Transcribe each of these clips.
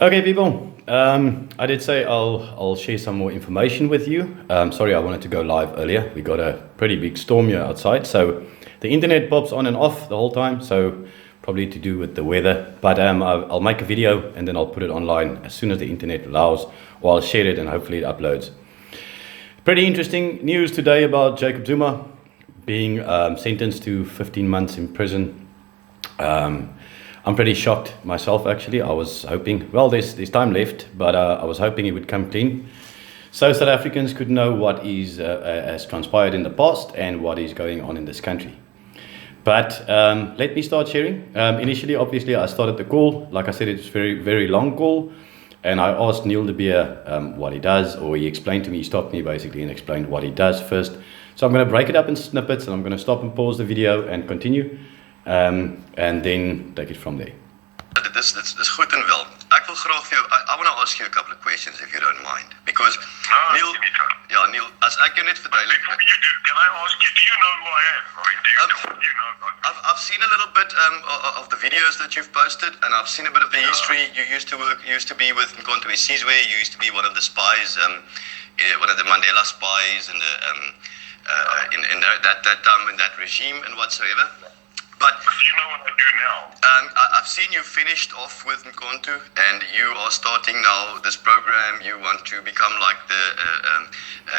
Okay, people. I did say I'll share some more information with you. Sorry, I wanted to go live earlier. We got a pretty big storm here outside, so the internet pops on and off the whole time. So probably to do with the weather. But I'll make a video and then I'll put it online as soon as the internet allows, or I'll share it and hopefully it uploads. Pretty interesting news today about Jacob Zuma being sentenced to 15 months in prison. I'm pretty shocked myself, actually. I was hoping, well, there's time left, but I was hoping he would come clean, so South Africans could know what has transpired in the past and what is going on in this country. But let me start sharing. Initially, obviously, I started the call. Like I said, it's very, very long call. And I asked Neil de Beer what he does, or he explained to me, he stopped me basically and explained what he does first. So I'm going to break it up in snippets and I'm going to stop and pause the video and continue. And then take it from there. Dis goed en wel. Ek wil graag vir jou, I want to ask you a couple of questions if you don't mind. Because Neil, Neil, as ek jou net verduidelik. Before you do, can I ask you, do you know who I am? I mean, do you know? I've seen a little bit of the videos that you've posted, and I've seen a bit of the history. You used to be with Nkonto Sizwe. You used to be one of the spies, one of the Mandela spies, in that time in that regime and whatsoever. But you know what I do now? I've seen you finished off with Nkonto, and you are starting now this program. You want to become like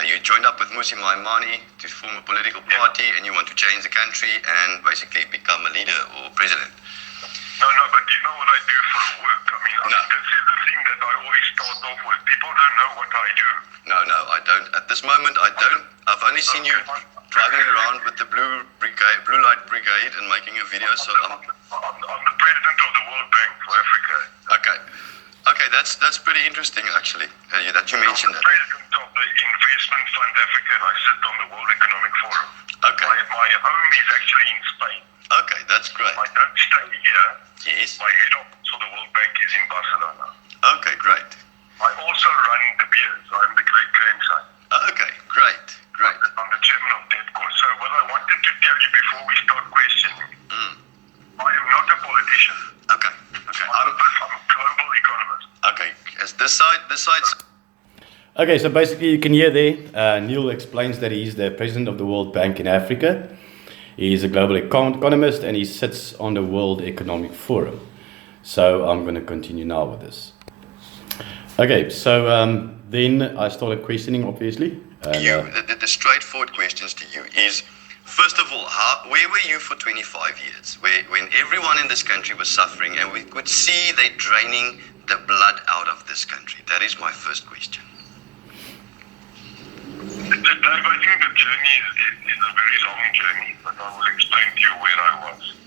you joined up with Musi Maimane to form a political party, and you want to change the country and basically become a leader or president. No, but you know what I do for work? I mean, this is the thing that I always start off with. People don't know what I do. No, I don't. At this moment, I don't. I've only seen you driving around with the blue light brigade and making a video. So I'm the president of the World Bank for Africa. Okay, that's pretty interesting actually. That you mentioned that. I'm the president of the Investment Fund Africa, and I sit on the World Economic Forum. Okay. My home is actually in Spain. Okay, that's great. I don't stay here. Yes. My head office for the World Bank is in Barcelona. Okay, great. I also run De Beers. I'm the great grandson. Okay, great. I'm the chairman of DEPCO. So what I wanted to tell you before we start questioning, I am not a politician. Okay. I'm a global economist. Okay, as this side. Okay, so basically you can hear there, Neil explains that he's the president of the World Bank in Africa. He's a global economist and he sits on the World Economic Forum. So I'm going to continue now with this. Okay, so then I started questioning, obviously. The straightforward questions to you is, first of all, where were you for 25 years? When everyone in this country was suffering and we could see they draining the blood out of this country? That is my first question. Dave, I think the journey is a very long journey, but I will explain to you where I was.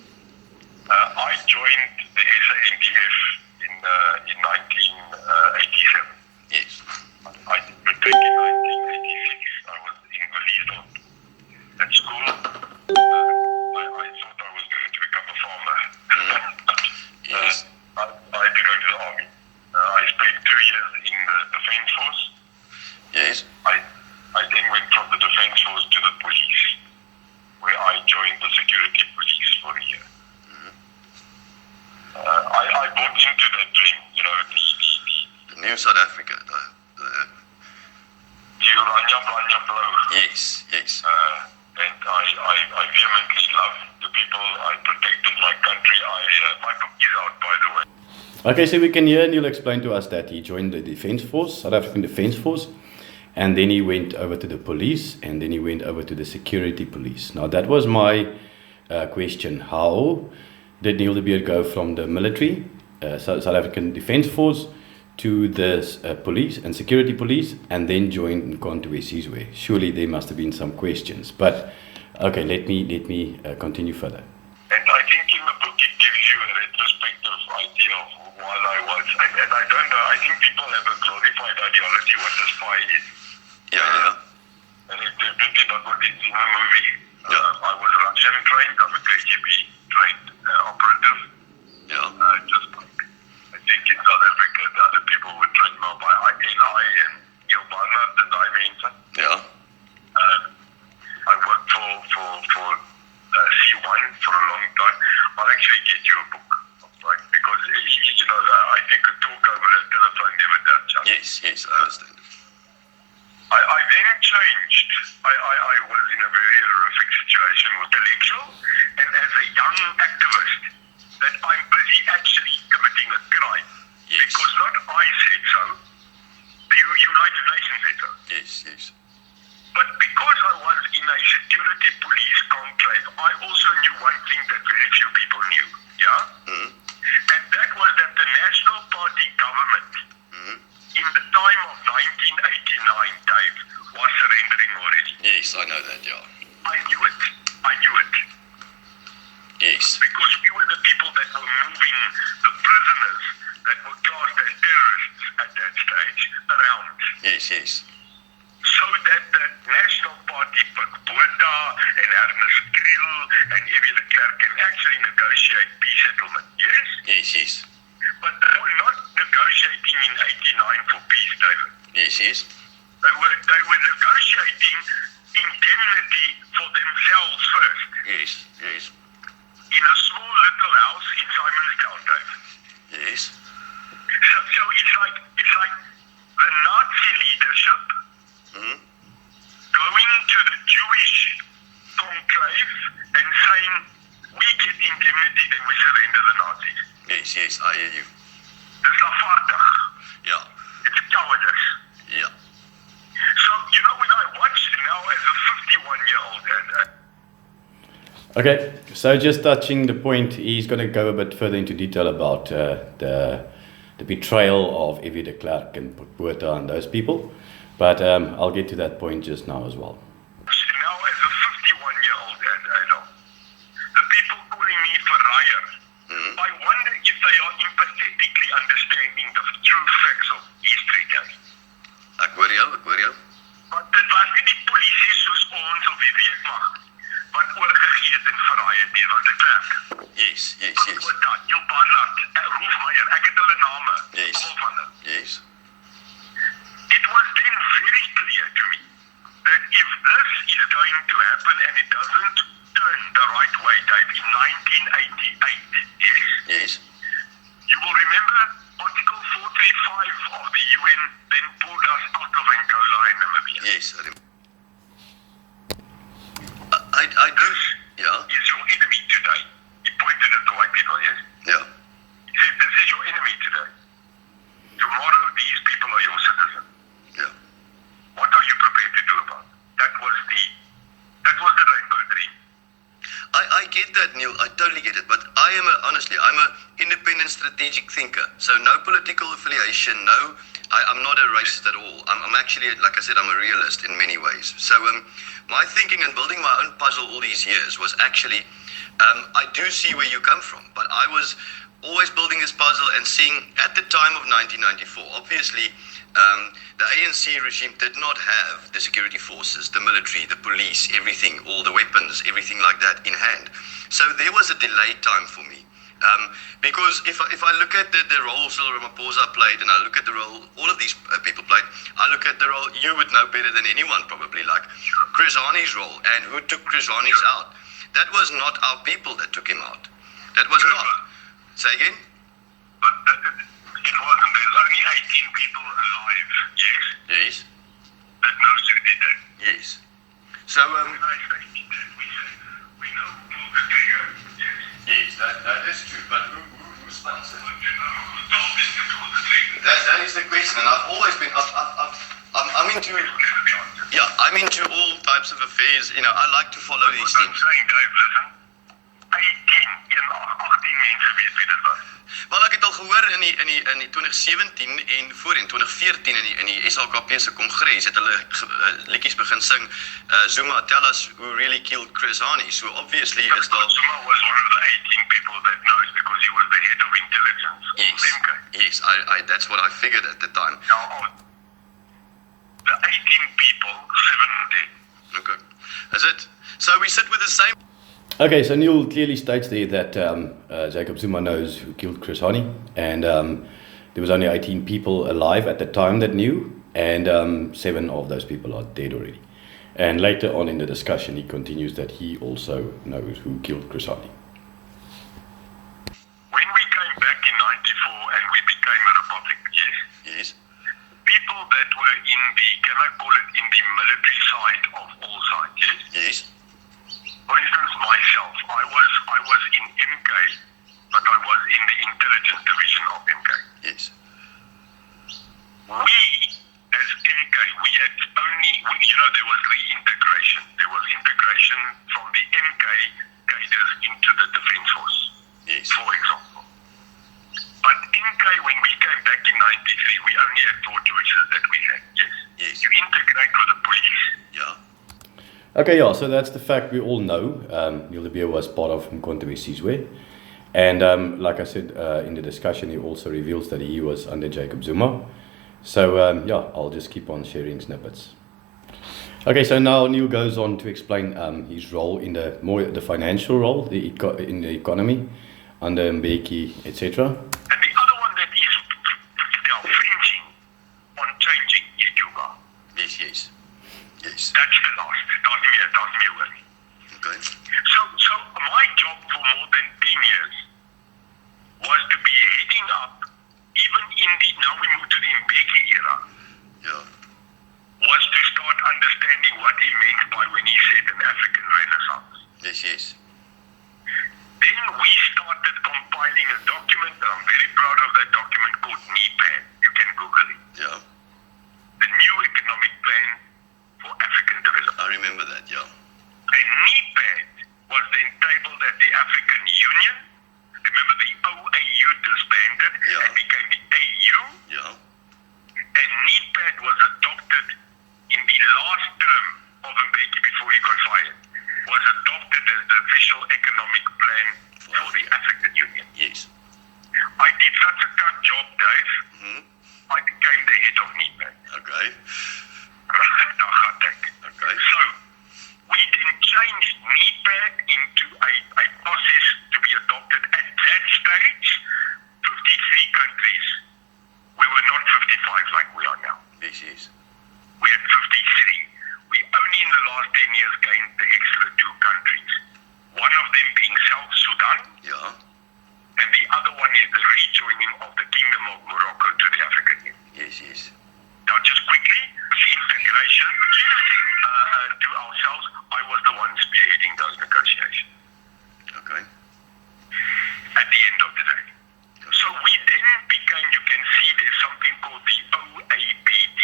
I joined the SANDF in 1987. Yes. I returned in 1986. I was in Belize at school. I thought I was going to become a farmer. Yes. I had to go to the army. I spent 2 years in the Defence Force. Yes. I then went from the Defence Force to the police, where I joined the security police for a year. I bought into that dream, you know, The new South Africa. the Ranya blow. Yes. And I vehemently love the people. I protected my country. My book is out, by the way. Okay, so we can hear Neil explain to us that he joined the Defence Force, South African Defence Force, and then he went over to the police, and then he went over to the security police. Now that was my question. How did Neil de Beer go from the military, South African Defence Force, to the police and security police, and then join Nkonto Sizwe? Surely there must have been some questions. But okay, let me continue further. And I think in the book it gives you a retrospective idea of while I was. And I don't know, I think people have a glorified ideology what a spy is. Yeah. And it's definitely not what it's in a movie. Yeah. I was Russian trained. I'm a KGB trained operative. Yeah. Just like I think in South Africa, the other people were trained now by INI and Neil Barnard and I Mensa. Yeah. I worked for C1 for a long time. I'll actually get you a book, right? Because you know, I think a talk that I never done, Chuck. Yes, I understand. I then changed. I was in a very horrific situation with intellectual, and as a young activist, that I'm busy actually committing a crime. Yes. Because not I said so, the United Nations said so. Yes. But because I was in a security police conclave, I also knew one thing that very few people knew. Yeah? Mm-hmm. And that was that the National Party government, in the time of 1989, Dave, was surrendering already. Yes, I know that, yeah. I knew it. Yes. Because we were the people that were moving the prisoners that were classed as terrorists at that stage around. Yes. So that the National Party put Botha and Ernest Kriel and Evie de Klerk can actually negotiate peace settlement. Yes? Yes. But they were not negotiating in 89 for peace, David. Yes. They were negotiating indemnity for themselves first. Yes. In a small little house in Simonstown, Dave. Yes. So it's like the Nazi leadership going to the Jewish conclave and saying, we get indemnity, then we surrender the Nazis. Yes, I hear you. Dis afvaardig. Yeah. It's cowardice. Yeah. So, when I watch now as a 51-year-old, Okay, so just touching the point, he's going to go a bit further into detail about the betrayal of Evie de Klerk and Botha and those people, but I'll get to that point just now as well. now as a 51-year-old adult, the people calling me Verraaier, I wonder if they are empathetically understanding the true facts of history, Dave. Ek hoor jou. Want dit was nie die polisie soos ons of wie weet mag, wat oorgegee het en verraai het nie, want dit werk. Yes. Botha, Neil Barnard, Rolf Meyer, ek het hulle name. Yes. Almal van hulle. Yes. It was then very clear to me that if this is going to happen and it doesn't turn the right way, Dave, in 1988, Yes. you will remember Article 435 of the UN then pulled us out of Angola and Namibia. Yes. I do. Yeah. Is your enemy today. He pointed at the white people, yes? Yeah. He said, this is your enemy today. Tomorrow, these people are your citizens. Yeah. What are you prepared to do about it? That was the rainbow dream. I get that, Neil. I totally get it. But I'm an independent strategic thinker. So no political affiliation, I'm not a racist at all. I'm actually, like I said, I'm a realist in many ways. So my thinking and building my own puzzle all these years was actually, I do see where you come from, but I was always building this puzzle and seeing at the time of 1994, obviously, the ANC regime did not have the security forces, the military, the police, everything, all the weapons, everything like that in hand. So there was a delay time for me. Because if I look at the role Cyril Ramaphosa played, and I look at the role all of these people played, I look at the role you would know better than anyone probably, like Chris Hani's role, and who took Chris Hani's out. That was not our people that took him out. That was not. Say again? But it wasn't. There's only 18 people alive, yes? Yes. That knows who did that. Yes. So When I say did that, we know who pulled the trigger, yes? yes, that is true. But who sponsored? But you know who told them to pull the trigger? That is the question, and I've always been. I'm into. It will never be answered. Yeah, I'm into all types of affairs. I like to follow these What I'm things. saying, Dave, listen. 18 mense weet wie dit was. Wel, ek het al gehoor in die 2017 en voor in 2014 in die SHKP se kongres het hulle liedjies begin sing. Zuma, tell us who really killed Chris Hani. So obviously is daar. Zuma was one of the 18 people that knows because he was the head of intelligence. Yes, that's what I figured at the time. Now, of the 18 people, 7 are dead. Okay, that's it. So we sit with the same. Okay, so Neil clearly states there that Jacob Zuma knows who killed Chris Hani, and there was only 18 people alive at the time that knew, and 7 of those people are dead already. And later on in the discussion, he continues that he also knows who killed Chris Hani. When we came back in 94 and we became a Republic, yes? Yes. People that were in the, can I call it, in the military side of all sides, yes? Yes. For instance, myself, I was in MK, but I was in the intelligence division of MK. Yes. We, as MK, we had only, there was reintegration. There was integration from the MK cadres into the Defence Force, Yes. for example. But MK, when we came back in 93, we only had 4 choices that we had, yes? Yes. You integrate with the police. Yeah. Okay, yeah, so that's the fact we all know. Neil de Beer was part of Mkhonto Sizwe. And like I said in the discussion, he also reveals that he was under Jacob Zuma. So yeah, I'll just keep on sharing snippets. Okay, so now Neil goes on to explain his role in the financial role in the economy under Mbeki, etc. And the other one that is now fringing on changing is Cuba. Yes, yes. Yes. That's the last. Doesn't me with me. Okay. So my job for more than 10 years was to be heading up, even in the, now we move to the Mbeki era, Yeah. was to start understanding what he meant by when he said an African Renaissance. Yes, yes. Then we started compiling a document, and I'm very proud of that document, called NEPAD. You can Google it. Yeah. The New Economic Plan for African Development. I remember that, yeah. And NEPAD was then tabled at the African Union. Remember, the OAU disbanded Yeah. and became the AU. Yeah. And NEPAD was adopted in the last term of Mbeki before he got fired. Was adopted as the official economic plan for the African Union. Yes. I did such a good job, Dave. Hmm. I became the head of NEPAD. Okay. Okay. So, we then changed NEPAD into a process to be adopted at that stage. 53 countries. We were not 55 like we are now. Yes, yes. We had 53. We only in the last 10 years gained the extra 2 countries. One of them being South Sudan, Yeah. and the other one is the rejoining of the Kingdom of Morocco to the African Union. Yes, yes. Now, just quickly, integration to ourselves, I was the one spearheading those negotiations Okay. at the end of the day. So we then became, you can see there's something called the OABD,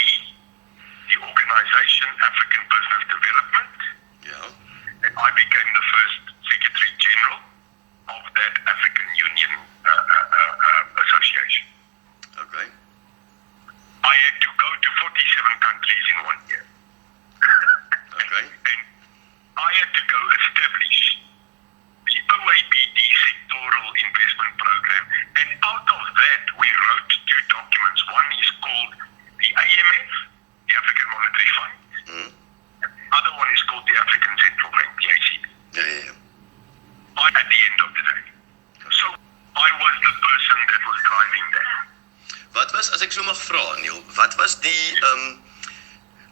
the Organization African Business Development, Yeah. and I became the first Secretary General of that African Union association. Okay. I had to go to 47 countries in 1 year. Okay. And I had to go establish the OABD sectoral investment program. And out of that, we wrote 2 documents. One is called the AMF, the African Monetary Fund. Hmm. And the other one is called the African Central Bank, the ACB. Yeah, yeah, yeah. At the end of the day. So I was the person that was driving that. Wat was, as ek so mag vra, Neil, wat was die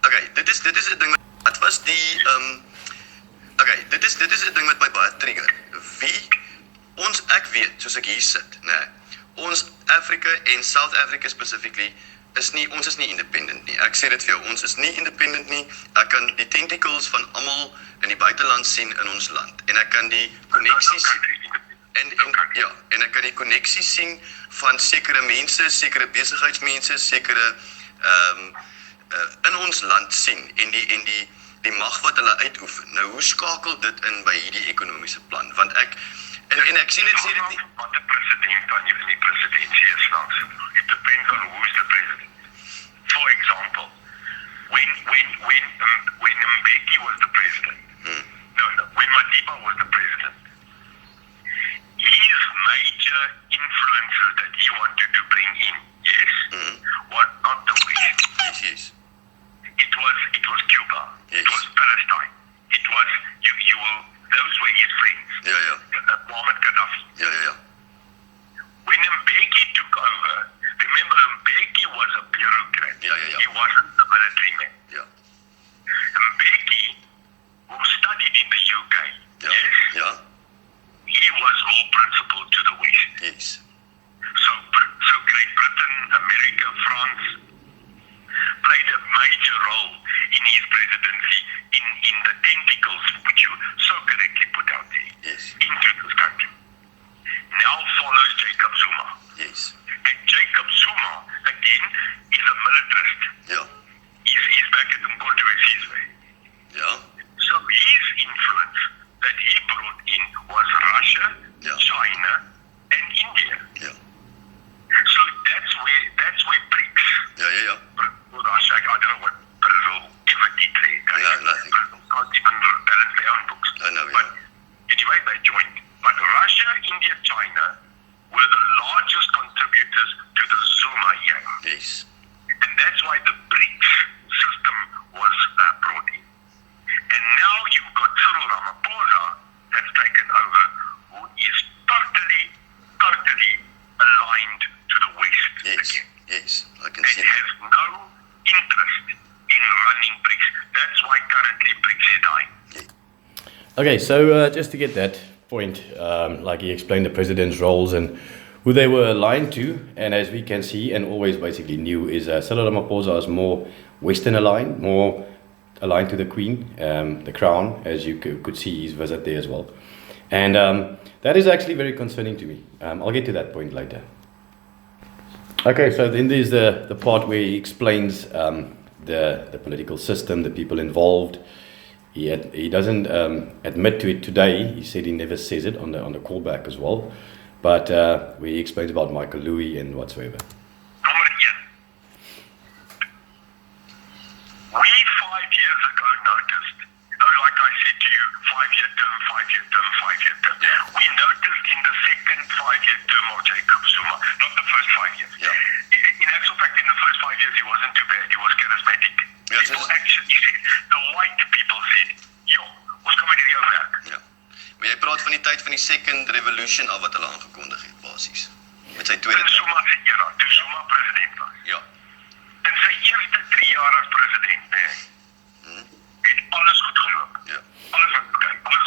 okay, dit is 'n ding wat was die okay, dit is 'n ding wat my baie trigger. Ek weet, soos ek hier sit, nê. Ons Afrika en South Africa specifically ons is nie independent nie. Ek sê dit vir jou, ons is nie independent nie. Ek kan die tentacles van almal in die buiteland sien in ons land en ek kan die koneksies en ek kan die koneksies sien van sekere mense, sekere besigheidsmense, sekere in ons land sien en die mag wat hulle uitoefen. Nou hoe skakel dit in by hierdie ekonomiese plan? Want ek sien dit nie. Wat die president dan in die presidensie is langs. It depends on who's the president. For example, when Mbeki was the president, when Madiba was the president, his major influences that he wanted to bring in, yes, was not the West. Yes. It was Cuba. Yes. It was Palestine. It was those were his friends. Yeah. Muammar Gaddafi. Yeah. When Mbeki took over, remember Mbeki was a bureaucrat. Yeah. He wasn't a military man. Yeah. Mbeki, who studied in the UK, yes, Yeah. he was more principled to the West. Yes. So Great Britain, America, France played a major role in his presidency in the tentacles which you so correctly put out there into this country. Now follows Jacob Zuma. Yes. And Jacob Zuma, again, is a militarist. Yeah. He's back at the controversies. Yeah. So his influence that he brought in was Russia, China, and India. Yeah. So that's where BRICS. Yeah. Russia, I don't know what Brazil ever did there. No, nothing. Brazil can't even balance their own books. I know, But anyway, they joined. But Russia, India, China were the largest contributors to the Zuma era. Yes. And that's why the BRICS system was brought in. And now you've got Cyril Ramaphosa that's taken over, who is totally aligned to the West again. Yes, I can And see has no interest in running BRICS. That's why currently BRICS is dying. Okay, so just to get that point, like he explained the president's roles and who they were aligned to, and as we can see and always basically knew, is Cyril Ramaphosa is more Western aligned, more aligned to the Queen, the Crown, as you could see his visit there as well. And that is actually very concerning to me. I'll get to that point later. Okay, so then there's the part where he explains the political system, the people involved. He doesn't admit to it today. He said he never says it on the callback as well. But where he explains about Michael Louis and whatsoever. Number 1. We 5 years ago noticed, like I said to you, 5-year term, 5-year term, 5-year term. We noticed in the second 5-year term of Jacob Zuma, not the first 5 years. In actual fact, in the first 5 years, he wasn't too bad. He was charismatic. People actually said, the white people said, ons kan met hierdie ou werk. Ja. Maar jy praat van die tyd van die second revolution af wat hulle aangekondig het, basies. Met sy tweede In Zuma se era, toe Zuma president was. Ja. In sy eerste 3 jaar as president, het alles goed geloop. Ja. Alles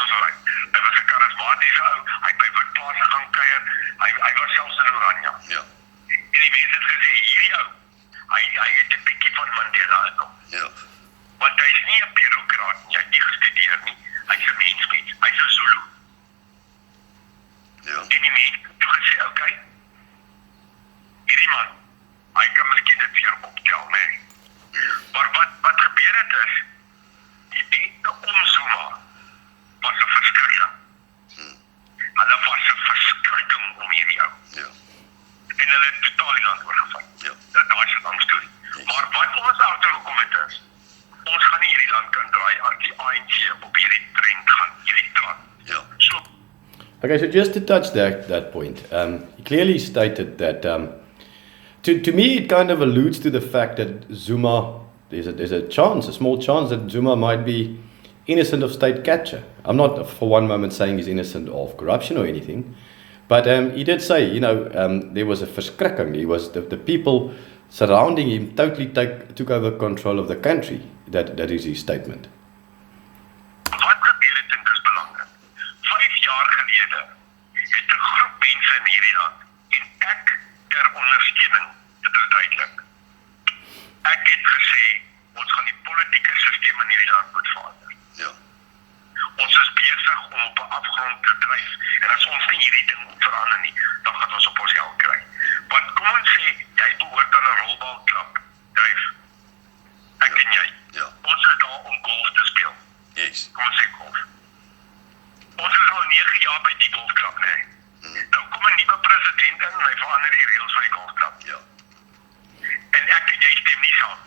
was reg. Hy was 'n karismatiese ou, hy het by witplase gaan kuier, hy was selfs in Oranje. Ja. En die mense het gesê, hierdie ou, hy het 'n bietjie van Mandela in hom. Ja. Want hy is nie 'n bureaukraat nie, hy het nie gestudeer nie, hy's 'n mens, hy's 'n Zulu. Ja. En die mense het toe gesê, okay, hierdie man, hy kan miskien dit weer optel, nee. Maar wat gebeur het is, die mense om Zuma was 'n verskrikking. Hulle was 'n verskrikking om hierdie ou. Ja. En hulle het totaal die land oorgevat. Ja. Daai is 'n lang storie. Maar wat ons agtergekom het is, ons gaan nie hierdie land kan draai as die ANC op hierdie trend gaan, hierdie trend. Ja. So Okay, so just to touch that point, he clearly stated that to me it kind of alludes to the fact that Zuma, there's a chance, a small chance that Zuma might be innocent of state capture. I'm not for one moment saying he's innocent of corruption or anything, but he did say, there was a verskrikking. He was the people surrounding him totally took over control of the country. That is his statement. wat gebeur het en dis belangrik. 5 jaar gelede het 'n groep mense in hierdie land en ek ter ondersteuning, dit is duidelik. Ek het gesê ons gaan die politieke stelsel in hierdie land moet verander. Ja. Ons is besig om op 'n afgrond te dryf en as ons nie hierdie ding verander nie, dan gaan ons op ons hel kry. Want kom ons sê jy behoort aan 'n rolbalklub, Dave. Ek en jy. Ja. Ons is daar om golf te speel. Yes. Kom ons sê golf. Ons is al 9 jaar by die golfklub, nee. Nou kom 'n nuwe president in en hy verander die reëls van die golfklub. Ja. En ek en jy stem nie saam.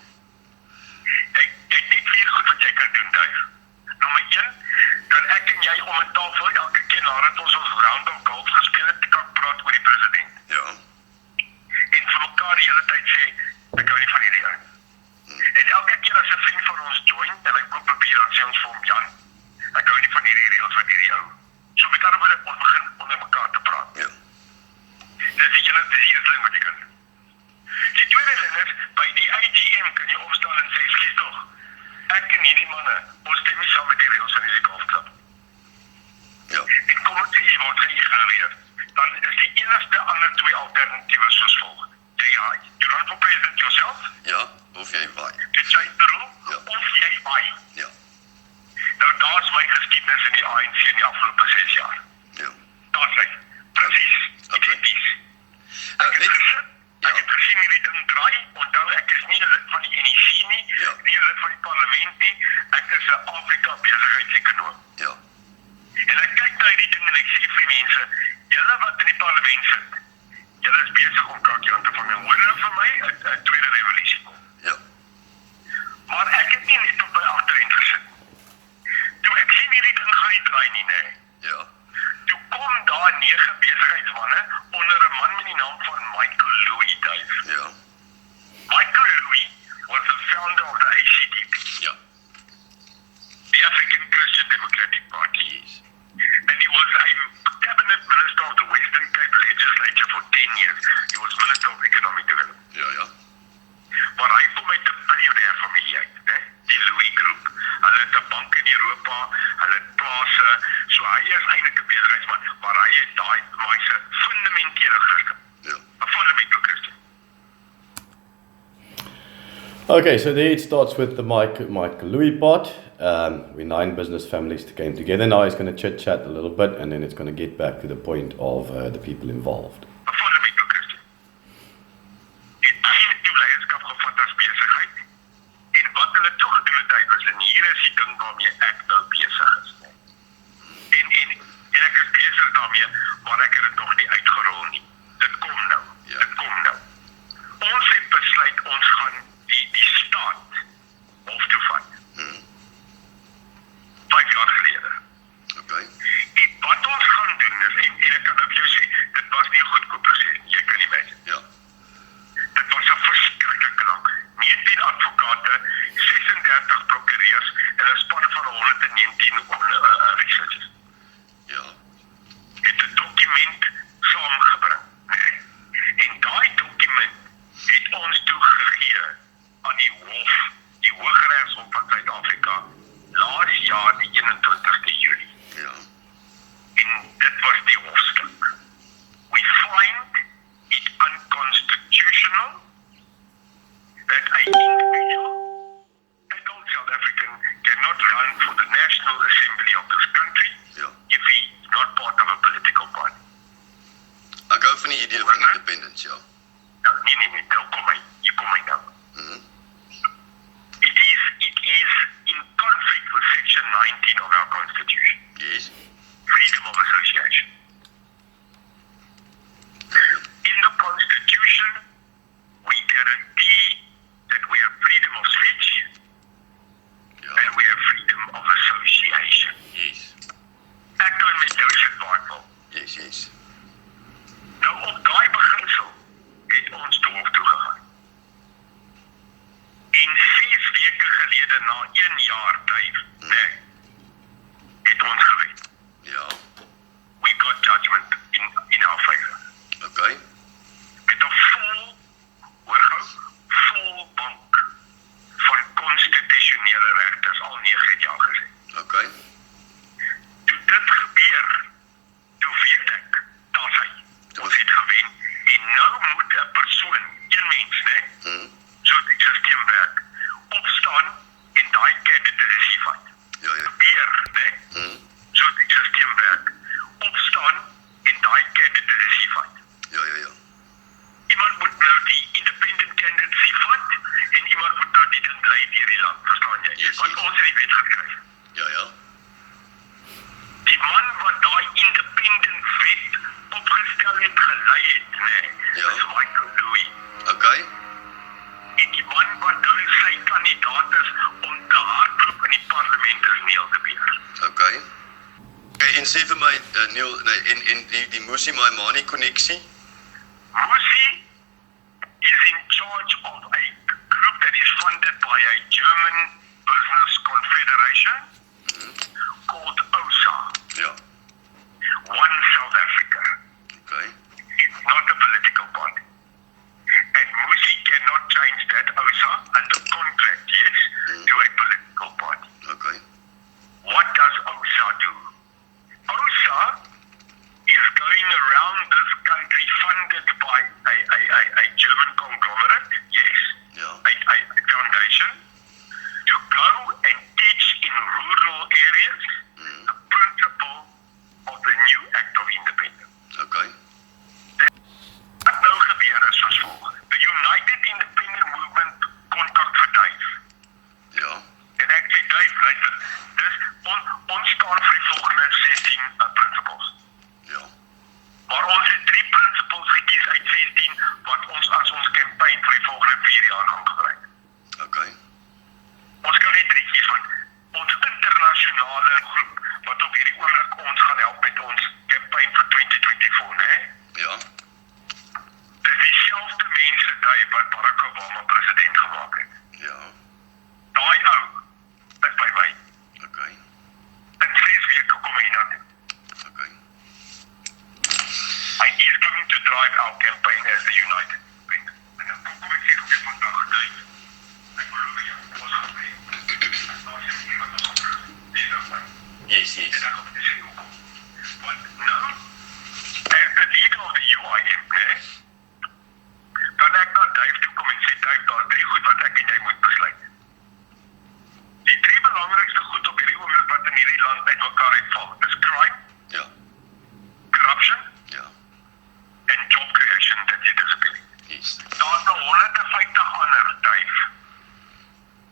Jy het net 4 goed wat jy kan doen, Dave. Nommer 1, dan ek en jy om 'n tafel elke keer nadat ons round of golf gespeel het, kan praat oor die president. Ja. En vir mekaar die hele tyd sê, ek hou nie van hierdie ou. En elke keer as 'n vriend van ons join en hy koop 'n bier, dan sê ons vir hom, Jan, ek hou nie van hierdie reëls van hierdie ou. So met ander woorde, ons begin onder mekaar te praat. Ja. Dis die eerste ding wat jy kan doen. Die tweede ding is, by die AGM kan jy opstaan en sê, skies tog, ek en hierdie manne, ons stem nie saam met die reëls van hierdie golfklub. Ja. En kom ons sê, jy word geïgnoreer. Dan is die enigste ander 2 alternatiewe soos volg. Jy doen dan for president yourself Ja, of jy waai. to change the rule, Ja. of jy by. Ja. Nou daar's my geskiedenis in die ANC in die afgelope 6 jaar. Ja. Daar's hy. Presies. Okay. Identies. Ek het Net gesit, ja. ek het gesien hierdie ding draai. Onthou ek is nie 'n lid van die NEC nie, Ja. nie 'n lid van die parlement nie. Ek is 'n Afrika besigheidsekonoom. ja. En ek kyk na hierdie ding en ek sê vir die mense, julle wat in die parlement sit, julle is besig om kakkie aan te vang. En hoor nou vir my 'n tweede revolusie kom. Ja. Maar ek het nie net op my agterend gesit. Toe ek sien hierdie ding gaan nie draai nie, nê. Ja. Toe kom daar 9 besigheidsmanne onder 'n man met die naam van Michael Louis Dave. Ja. Michael Louis was the founder of the ACDP, Ja. the African Christian Democratic Party. Yes. And he was a cabinet minister of the Western Cape legislature for 10 years. He was minister of economic development. Ja, ja. Maar hy kom uit 'n biljoenêr familie uit, né? Die Louis Groep. Hulle het 'n bank in Europa, hulle het plase. So hy is eintlik 'n besigheidsman, maar hy het maar hy's 'n fundamentele Christen. Ja. 'n Fundamental Christian. Okay, so there it starts with the Mike Louis part. We 9 business families came together. Now he's going to chit chat a little bit, and then it's going to get back to the point of the people involved. 'n Fundamental Christian. Het hy toe leierskap gevat as besigheid en wat hulle toe gedoen het, hy was en hier is die ding waarmee ek nou besig is, né? En ek is besig daarmee, maar ek het dit nog nie uitgerol nie. Dit kom nou. Ja. Dit kom nou. Ons het besluit ons gaan die staat hof toe vat. 5 jaar gelede. Okay. En wat ons gaan doen is, en ek kan nou vir jou sê, dit was nie 'n goedkoop proses nie, jy kan imagine. Ja. Dit was 'n verskriklike lank. 19 advokate, 36 prokureurs en 'n span van 119 researchers. Ja. Het 'n dokument saamgebring, né? En daai dokument het ons toegegee aan die hof, die Hooggeregshof van Suid-Afrika, laas jaar die 21ste Julie. Ja. En dit was die hofstuk. We find it unconstitutional that a individual, adult South African, cannot run for the National Assembly of this country Ja. if he is not part of a political party. Ek hou van die idee van independence, ja. Nou, nee, nou kom hy, hier kom hy nou. Mhm. It is in conflict with Section 19 of our Constitution, Yes. freedom of association. In the Constitution, we guarantee that we have freedom of speech Ja. and we have freedom of association. Yes. Ek kan met jou sit waar ek wil. Yes, yes. Nou op daai beginsel het ons toe hof toe gegaan. En 6 weke gelede na 1 jaar tyd, né, het ons gewen. Ja. We got judgment in our favor. Okay. Met 'n vol bank van konstitusionele regters, al 9 het ja gesê. Okay. Toe dit gebeur, toe weet ek, daar's hy. Ons het gewen en nou moet 'n persoon, een mens, né, so die stelsel werk, opstaan en daai kandidacy vat. Ja, ja. Gebeur, né, so die stelsel werk, opstaan en daai kandidacy vat. Ja, ja, ja. Iemand moet nou die independent candidacy vat en iemand moet nou die ding lei deur die land, verstaan jy? Yes, Want yes. ons het die wet geskryf. Ja, ja. Die man wat daai independent wet opgestel het, gelei het, né, Ja. is Michael Louis. Okay. En die man wat nou sy kandidaat is om te hardloop in die parlement is Neil de Beer. Okay. Okay, en sê vir my, Neil, nee, en die Musi Maimane koneksie? Musi is in charge of a group that is funded by a German business confederation called OSA, Ja. One South Africa. Okay. It's not a political party. And Musi cannot change that OSA under contract, yes, to a political party. Okay. What does OSA do? OSA is going around this country funded by a German conglomerate Barack Obama president gemaak het. Ja. Daai ou is by my. Okay. In 6 weke kom hy na toe. Okay. Hy is coming to drive our campaign as the United States. En dan kom ek sê op die vandag gedijk. Ek beloof jou, ons gaan bly. Daar is iemand ons geproef. Dis nou man. Yes, yes. En dan kom ek te sê hoekom. Want nou, as the leader of the UIM, kan ek na Dave toe kom en sê, Dave, daar is 3 goed wat ek en jy moet besluit. Die 3 belangrikste goed op hierdie oomblik wat in hierdie land uit mekaar uitval, is crime, Ja. corruption, Ja. and job creation that you disappear. Yes. Daar's nog 150 ander, Dave.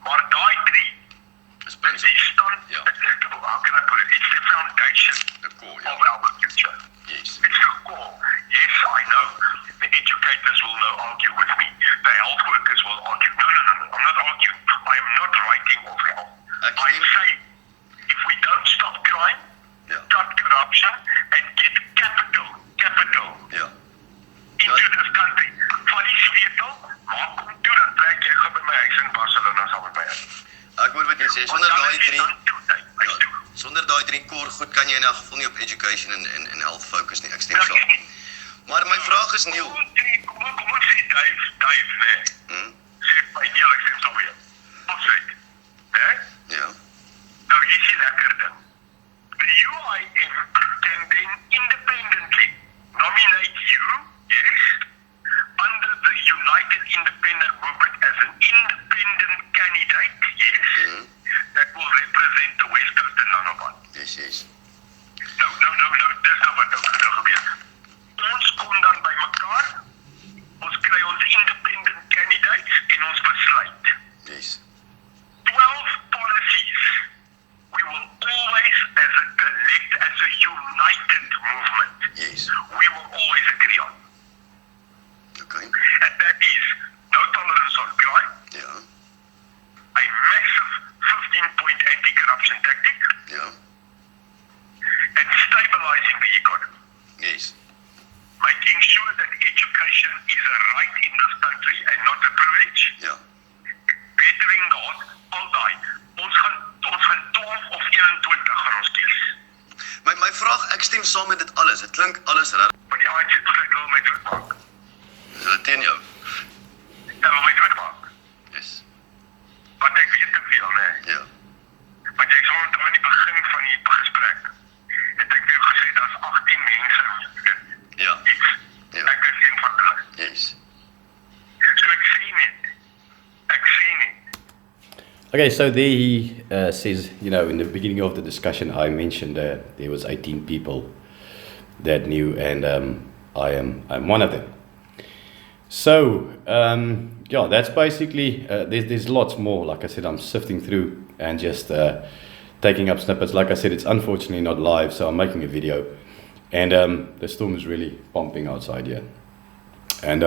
Maar daai 3 Dis is principle. die stand, Ja. how can I put it? It's the foundation The core, ja. of our future. Yes. It's the core. Yes, I know. The educators will now argue with me. The health workers will argue. No. I'm not arguing. I am not writing off health. Actually- I'm saying, if we don't stop crime, Ja. cut corruption, and get capital Ja. into this country. Van die sleutel, maak hom toe, dan trek jy gou by my huis in Barcelona saam met my. Ek hoor wat jy sê, Want sonder dan daai is jy 3 dan toe, huis toe. sonder daai 3 core goed kan jy in elk geval nie op education en health fokus nie. Ek stem Ja, saam. nie. Maar my vraag is Neil. Kom ons sê Dave, nee. Hm? Sê by Neil, ek stem saam met jou. Absoluut. Nee? Ja. Nou, hier is die lekker ding. The UIM can then independently nominate you, yes, under the United Independent Movement as an independent candidate, yes, that will represent the West Coast and Nanaban. Yes, yes. Nou, dis nou wat nou gebeur. Ons kom dan by mekaar, ons kry ons independent candidates en ons besluit. Yes. 12 policies we will always, as a collect, as a united movement, Yes. we will always agree on. Okay. And that is no tolerance on crime, Ja. a massive 15-point anti-corruption tactic, Ja. and stabilizing the economy. Yes. Making sure that education is a right in this country and not a privilege. Ja. Bettering the heart, al die. Ons gaan 12 of 21 gaan ons kies. My vraag, ek stem saam met dit alles. Dit klink alles reg. Maar die ANC besluit wil my doodmaak. Is hulle teen jou? Hulle wil my doodmaak. Yes. Want ek weet te veel, nee. Ja. Want ek sal onthou in die begin van die gesprek, het ek vir jou gesê, daar's 18 mense Ja. iets. Ja. Ek is een van hulle. Yes. So ek sê net. Okay, so there he says, you know, in the beginning of the discussion, I mentioned there was 18 people that knew, and I'm one of them. So, yeah, that's basically, there's lots more. Like I said, I'm sifting through and just taking up snippets. Like I said, it's unfortunately not live, so I'm making a video. And the storm is really pumping outside here. And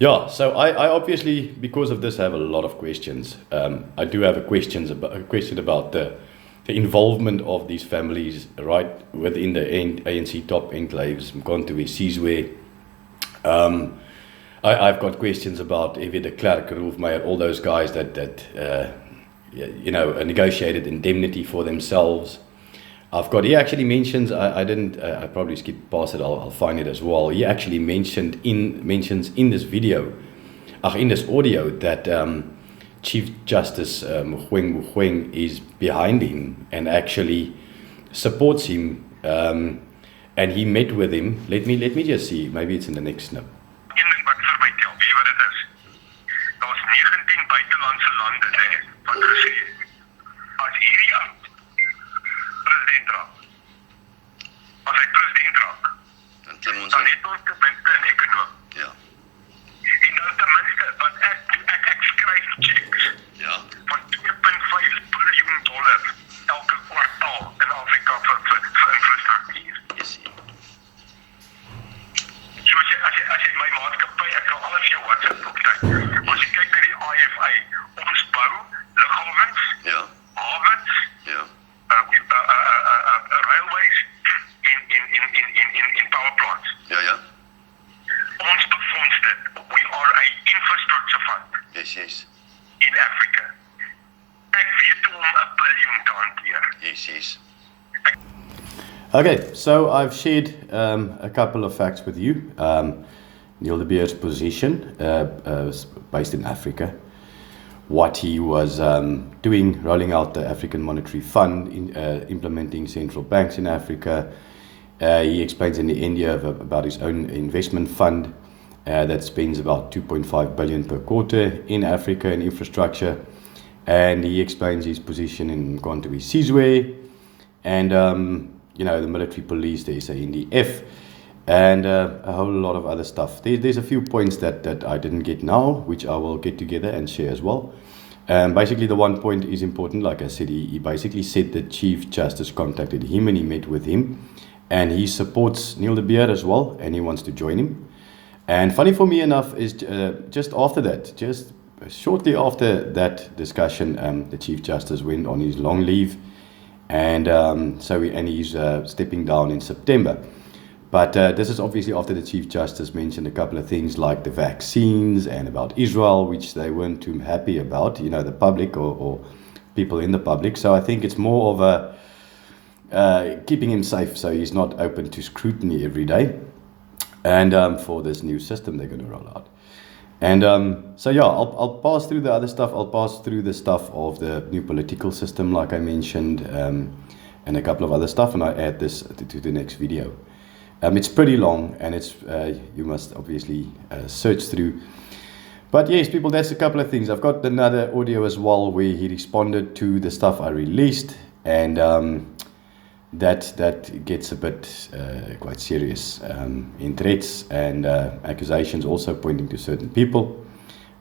yeah, so I obviously, because of this, have a lot of questions. I do have a question about the involvement of these families right within the ANC top enclaves, Mkonto, Sizwe. I've got questions about Evie de Klerk, Roelfmeyer, all those guys that you know, negotiated indemnity for themselves. He actually mentions, I probably skipped past it, I'll find it as well. He actually mentions in this video, in this audio, that Chief Justice Mogoeng is behind him and actually supports him. And he met with him. Let me just see, maybe it's in the next snip. Een ding wat vir my tel, weet jy wat dit is? Daar's 19 buitelandse lande wat gesê het, as hierdie ou president raak, as hy president raak, Dan klim ons dan aan. het ons ten minste 'n ekonomie. Ja. En dan ten minste, wat ek skryf checks Ja. van $2.5 biljoen elke kwartaal in Afrika vir infrastruktuur. Yes. So as jy my maatskappy, ek sal alles jou WhatsApp optyd. As jy kyk na die IFA, ons bou lughawens, Ja. havens, Ja. railways in power plants. Ja, ja. Ons befonds dit. We are a infrastructure infrastructure fund Yes, yes. in Africa. Ek weet hoe om 'n biljoen te hanteer. Yes, yes. Okay, so I've shared a couple of facts with you. Neil de Beer's position, based in Africa, what he was doing, rolling out the African Monetary Fund, implementing central banks in Africa. He explains in the India about his own investment fund that spends about 2.5 billion per quarter in Africa in infrastructure. And he explains his position in Kontowi Sizwe and the military police, the SANDF, and a whole lot of other stuff. There's a few points that I didn't get now, which I will get together and share as well. Basically, the one point is important. Like I said, he basically said the Chief Justice contacted him and he met with him, and he supports Neil de Beer as well, and he wants to join him. And funny for me enough is just after that, just shortly after that discussion, the Chief Justice went on his long leave, and he's stepping down in September. But this is obviously after the Chief Justice mentioned a couple of things like the vaccines and about Israel, which they weren't too happy about, the public or people in the public. So I think it's more of a keeping him safe so he's not open to scrutiny every day. And for this new system they're going to roll out. And I'll pass through the other stuff. I'll pass through the stuff of the new political system, like I mentioned, and a couple of other stuff, and I add this to the next video. It's pretty long, and it's you must obviously search through. But yes, people, that's a couple of things. I've got another audio as well where he responded to the stuff I released, and that gets a bit quite serious in threats and accusations also pointing to certain people,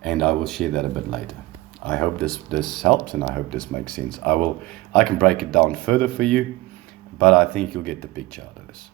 and I will share that a bit later. I hope this helps, and I hope this makes sense. I can break it down further for you, but I think you'll get the picture out of this.